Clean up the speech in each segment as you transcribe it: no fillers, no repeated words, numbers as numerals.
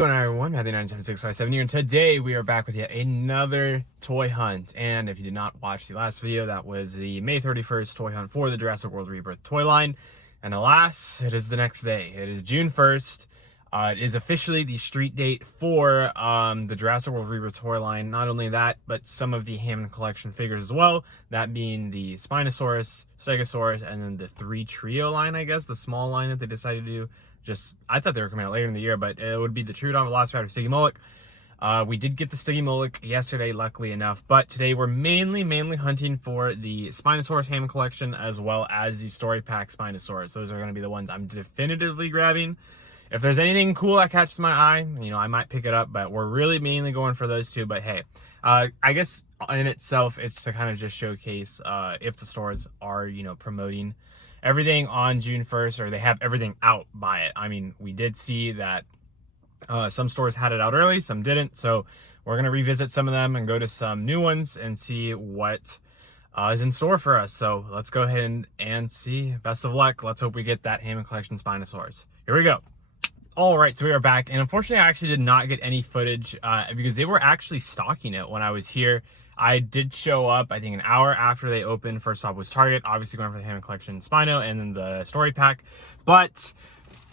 Hello everyone, Matthew97657 here, and today we are back with yet another toy hunt. And if you did not watch the last video, that was the May 31st toy hunt for the Jurassic World Rebirth toy line. And alas, it is the next day. It is June 1st. It is officially the street date for the Jurassic World Rebirth toy line. Not only that, but some of the Hammond collection figures as well. That being the Spinosaurus, Stegosaurus, and then the 3 Trio line, I guess, the small line that they decided to do. I thought they were coming out later in the year, but it would be the Troodon, Velociraptor, Stygimoloch. We did get the Stygimoloch yesterday, luckily enough, but today we're mainly hunting for the Spinosaurus Hammond collection as well as the Story Pack Spinosaurus. Those are going to be the ones I'm definitively grabbing. If there's anything cool that catches my eye, I might pick it up, but we're really mainly going for those two. But hey, I guess in itself, it's to kind of just showcase if the stores are, promoting everything on June 1st, or they have everything out by it. I mean, we did see that some stores had it out early, some didn't. So we're going to revisit some of them and go to some new ones and see what is in store for us. So let's go ahead and see. Best of luck. Let's hope we get that Hammond Collection Spinosaurus. Here we go. All right, so we are back, and unfortunately I actually did not get any footage because they were actually stocking it when I was here. I did show up, I think, an hour after they opened. First stop was Target, obviously going for the Hammond Collection Spino and then the Story Pack. But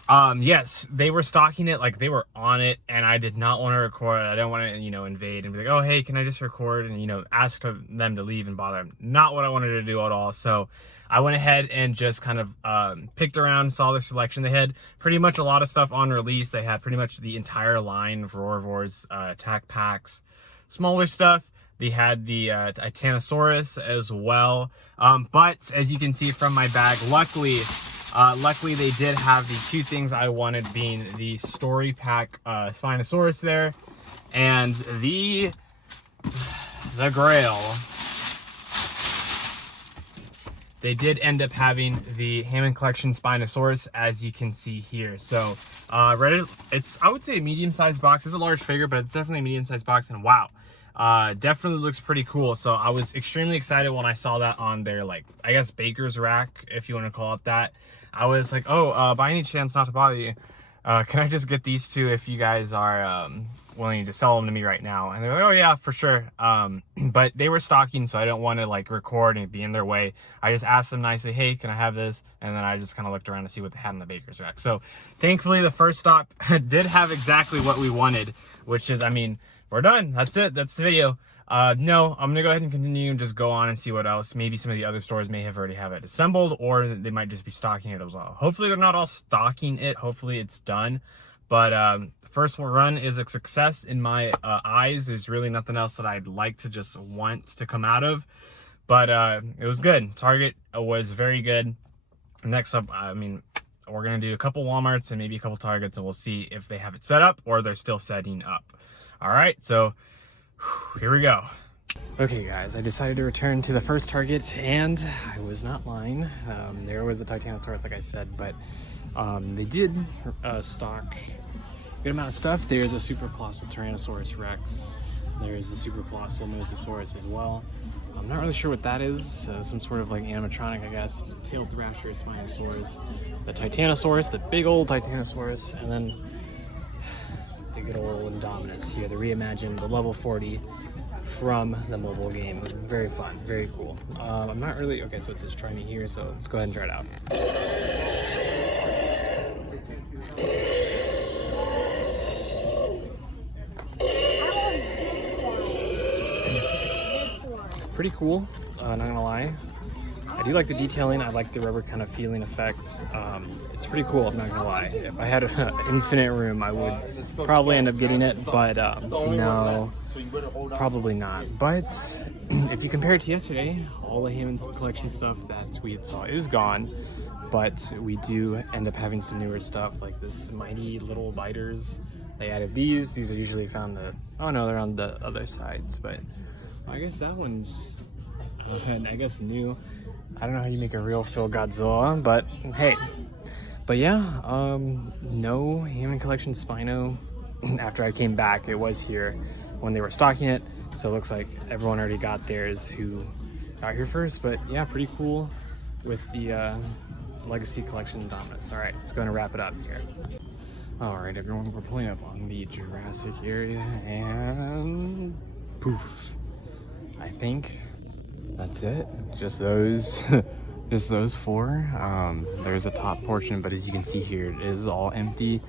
yes, they were stocking it, like they were on it, and I did not want to record. I don't want to, invade and be like, oh, hey, can I just record? And, ask them to leave and bother them. Not what I wanted to do at all. So I went ahead and just kind of picked around, saw their selection. They had pretty much a lot of stuff on release. They had pretty much the entire line of Roarvors, attack packs, smaller stuff. They had the Titanosaurus as well. But as you can see from my bag, luckily they did have the two things I wanted, being the Story Pack Spinosaurus there, and the Grail. They did end up having the Hammond Collection Spinosaurus, as you can see here. So it's, I would say, a medium-sized box. It's a large figure, but it's definitely a medium-sized box, and wow. Definitely looks pretty cool. So I was extremely excited when I saw that on their, I guess, baker's rack, if you want to call it that. I was like, oh, by any chance, not to bother you, can I just get these two if you guys are willing to sell them to me right now? And they're like, oh yeah, for sure. But they were stocking, so I don't want to record and be in their way. I just asked them nicely, hey, can I have this? And then I just kind of looked around to see what they had in the baker's rack. So thankfully the first stop did have exactly what we wanted, which is, we're done. That's it. That's the video. No, I'm gonna go ahead and continue and just go on and see what else. Maybe some of the other stores may have already have it assembled, or they might just be stocking it as well. Hopefully they're not all stocking it. Hopefully it's done. But the first run is a success in my eyes. There's really nothing else that I'd like to just want to come out of. But it was good. Target was very good. Next up, we're gonna do a couple Walmarts and maybe a couple Targets, and we'll see if they have it set up or they're still setting up. All right, so here we go. Okay guys, I decided to return to the first Target, and I was not lying. There was a Titanosaurus, like I said, but they did stock a good amount of stuff. There's a super colossal Tyrannosaurus Rex. There's the super colossal Mosasaurus as well. I'm not really sure what that is. Some sort of animatronic, I guess. Tailed Thrasher, Spinosaurus, the Titanosaurus, the big old Titanosaurus, and then the good old Indominus here, the reimagined, the level 40 from the mobile game. It was very fun, very cool. I'm not really, okay, so it says try me here, so let's go ahead and try it out. Pretty cool, not gonna lie. I do like the detailing. I like the rubber kind of feeling effect. It's pretty cool, I'm not gonna lie. If I had an infinite room, I would probably end up getting it, but no, probably not. But if you compare it to yesterday, all the Hammond Collection stuff that we saw is gone, but we do end up having some newer stuff, like this mighty little biters. They added these. These are usually found oh no, they're on the other sides, but I guess that one's, I guess, new. I don't know how you make a real Phil Godzilla, but hey. But yeah, no Hammond Collection Spino. After I came back, it was here when they were stocking it. So it looks like everyone already got theirs who got here first. But yeah, pretty cool with the Legacy Collection Indominus. All right, let's go and wrap it up here. All right, everyone, we're pulling up on the Jurassic area, and poof, I think that's it. Just those, just those four. There's a top portion, but as you can see here, it is all empty.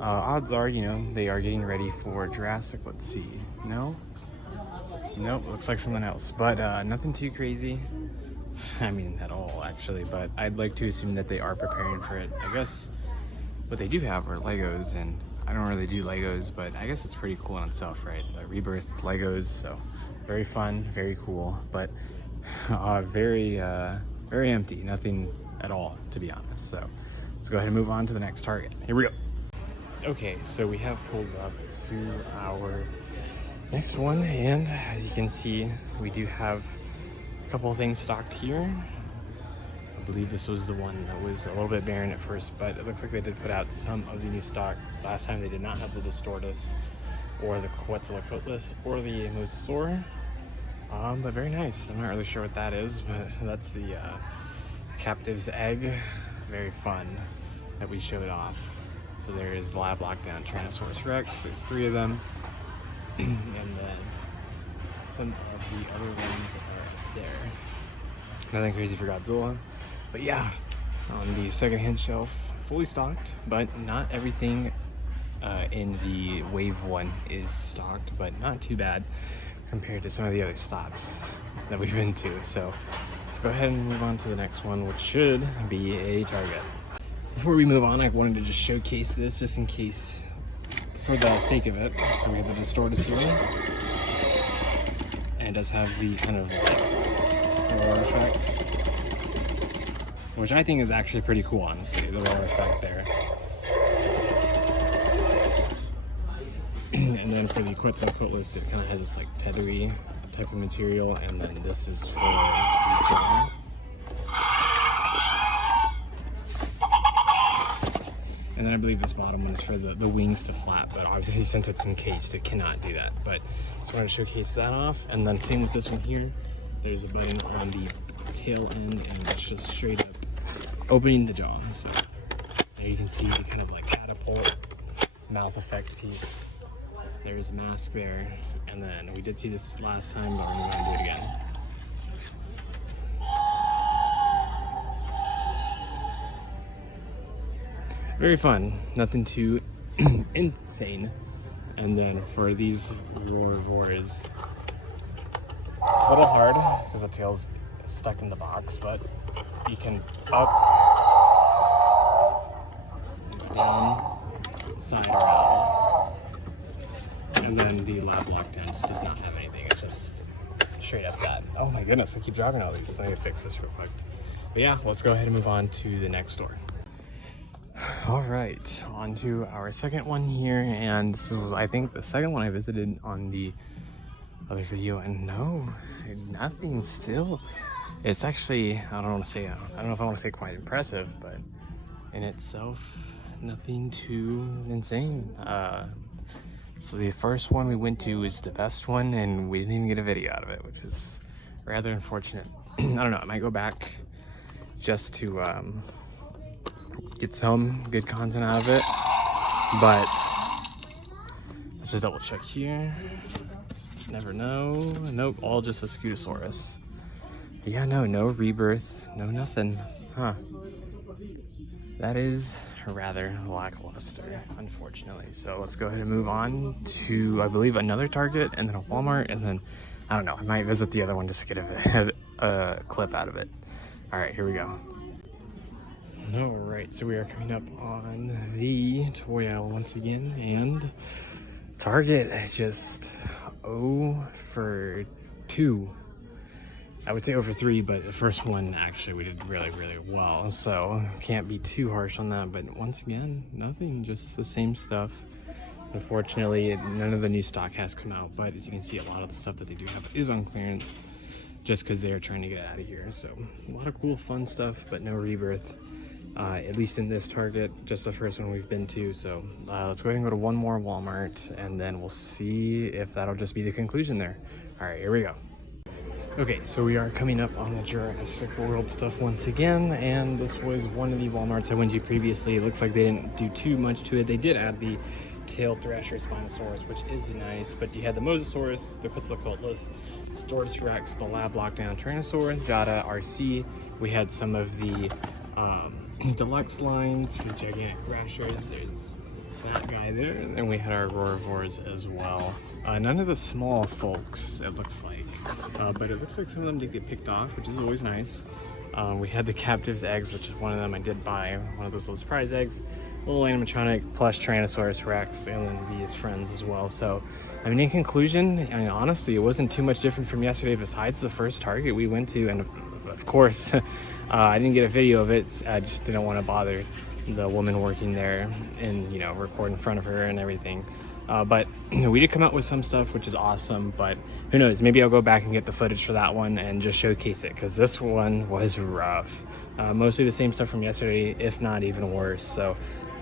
Odds are, you know, they are getting ready for Jurassic. Let's see. No? Nope, looks like something else. But nothing too crazy. I mean, at all, actually. But I'd like to assume that they are preparing for it. I guess what they do have are Legos, and I don't really do Legos, but I guess it's pretty cool in itself, right? Rebirth Legos, so very fun, very cool, but very empty. Nothing at all, to be honest. So let's go ahead and move on to the next target. Here we go. Okay, so we have pulled up to our next one, and as you can see, we do have a couple of things stocked here. I believe this was the one that was a little bit barren at first, but it looks like they did put out some of the new stock. Last time they did not have the Distortus or the Quetzalcoatlus or the Mosasaur, but very nice. I'm not really sure what that is, but that's the Captive's Egg. Very fun that we showed off. So there is Lab Lockdown Tyrannosaurus Rex. There's 3 of them. And then some of the other ones are there. Nothing crazy for Godzilla. But yeah, on the secondhand shelf, fully stocked, but not everything in the Wave 1 is stocked, but not too bad compared to some of the other stops that we've been to. So let's go ahead and move on to the next one, which should be a Target. Before we move on, I wanted to just showcase this just in case, for the sake of it. So we have the Distortus here, and it does have the kind of roar effect, which I think is actually pretty cool, honestly, the roar effect there. And then for the Quetzalcoatlus, it kind of has this like tethery type of material, and then this is for the and then I believe this bottom one is for the wings to flap, but obviously since it's encased, it cannot do that. But just wanted to showcase that off. And then same with this one here. There's a button on the tail end, and it's just straight up opening the jaw. So there you can see the kind of like catapult mouth effect piece. There's a mask there, and then we did see this last time, but we're going to do it again. Very fun, nothing too insane. And then for these roars, it's a little hard because the tail's stuck in the box, but you can up, down, side around. And then the Lab Lockdown just does not have anything, it's just straight up that. Oh my goodness, I keep dropping all these. I need to fix this real quick. But yeah, let's go ahead and move on to the next store. All right, on to our second one here, and so I think the second one I visited on the other video, and no, nothing still. It's actually, I don't know if I want to say quite impressive, but in itself, nothing too insane. So the first one we went to was the best one, and we didn't even get a video out of it, which is rather unfortunate. I don't know, I might go back just to get some good content out of it, but let's just double check here. Never know. Nope, all just a Scutosaurus. But yeah, no Rebirth, no nothing. Huh. That is rather lackluster, unfortunately. So let's go ahead and move on to, I believe, another Target, and then a Walmart, and then, I don't know, I might visit the other one just to get a clip out of it. All right, here we go. All right, so we are coming up on the toy aisle once again, and Target just 0 for 2. I would say 0 for 3, but the first one actually we did really, really well, so can't be too harsh on that. But once again, nothing, just the same stuff. Unfortunately, none of the new stock has come out, but as you can see, a lot of the stuff that they do have is on clearance just because they are trying to get out of here. So a lot of cool, fun stuff, but no Rebirth. At least in this Target, just the first one we've been to. So let's go ahead and go to one more Walmart, and then we'll see if that'll just be the conclusion there. All right, here we go. Okay, so we are coming up on the Jurassic World stuff once again, and this was one of the Walmarts I went to previously. It looks like they didn't do too much to it. They did add the tailed Thrasher Spinosaurus, which is nice, but you had the Mosasaurus, the Quetzalcoatlus, Storatus Rex, the Lab Lockdown Tyrannosaur, Jada RC. We had some of the deluxe lines for gigantic Thrashers. There's that guy there, and we had our Roarivores as well. None of the small folks, it looks like, but it looks like some of them did get picked off, which is always nice. We had the Captive's eggs, which is one of them I did buy, one of those little surprise eggs. Little animatronic plus Tyrannosaurus Rex, and then these friends as well. So, I mean, in conclusion, I mean, honestly, it wasn't too much different from yesterday besides the first Target we went to, and of course, I didn't get a video of it. I just didn't want to bother the woman working there and, you know, record in front of her and everything. But we did come out with some stuff, which is awesome, but who knows, maybe I'll go back and get the footage for that one and just showcase it, because this one was rough. Mostly the same stuff from yesterday, if not even worse. So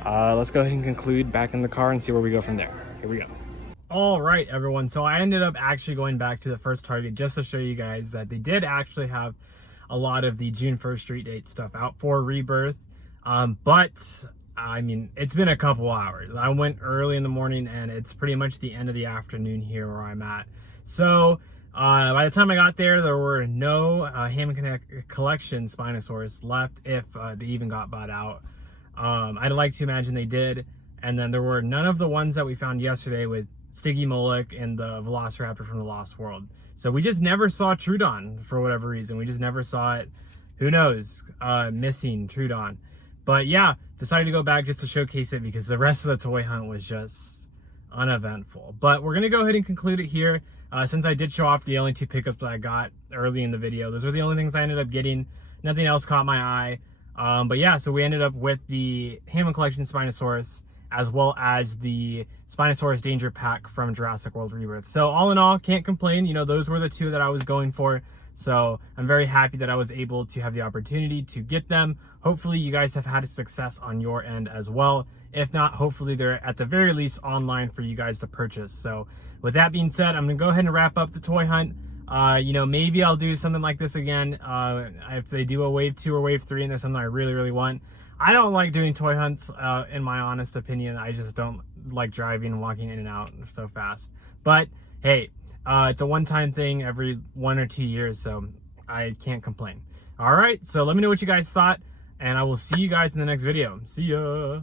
let's go ahead and conclude back in the car and see where we go from there. Here we go. All right, everyone, so I ended up actually going back to the first Target just to show you guys that they did actually have a lot of the June 1st street date stuff out for Rebirth. But I mean, it's been a couple hours. I went early in the morning and it's pretty much the end of the afternoon here where I'm at. So by the time I got there were no Hammond Collection Spinosaurus left, if they even got bought out. I'd like to imagine they did. And then there were none of the ones that we found yesterday with Stiggy Moloch and the Velociraptor from the Lost World. So we just never saw Trudon for whatever reason. We just never saw it. Who knows? Missing Trudon. But yeah, decided to go back just to showcase it because the rest of the toy hunt was just uneventful. But we're going to go ahead and conclude it here. Since I did show off the only two pickups that I got early in the video, those were the only things I ended up getting. Nothing else caught my eye. But yeah, so we ended up with the Hammond Collection Spinosaurus, as well as the Spinosaurus Danger Pack from Jurassic World Rebirth. So all in all, can't complain. You know, those were the two that I was going for. So I'm very happy that I was able to have the opportunity to get them. Hopefully you guys have had a success on your end as well. If not, hopefully they're at the very least online for you guys to purchase. So with that being said, I'm gonna go ahead and wrap up the toy hunt. You know, maybe I'll do something like this again if they do a wave 2 or wave 3 and there's something I really want. I don't like doing toy hunts, in my honest opinion. I just don't like driving and walking in and out so fast. But hey, it's a one-time thing every 1 or 2 years, so I can't complain. All right, so let me know what you guys thought, and I will see you guys in the next video. See ya.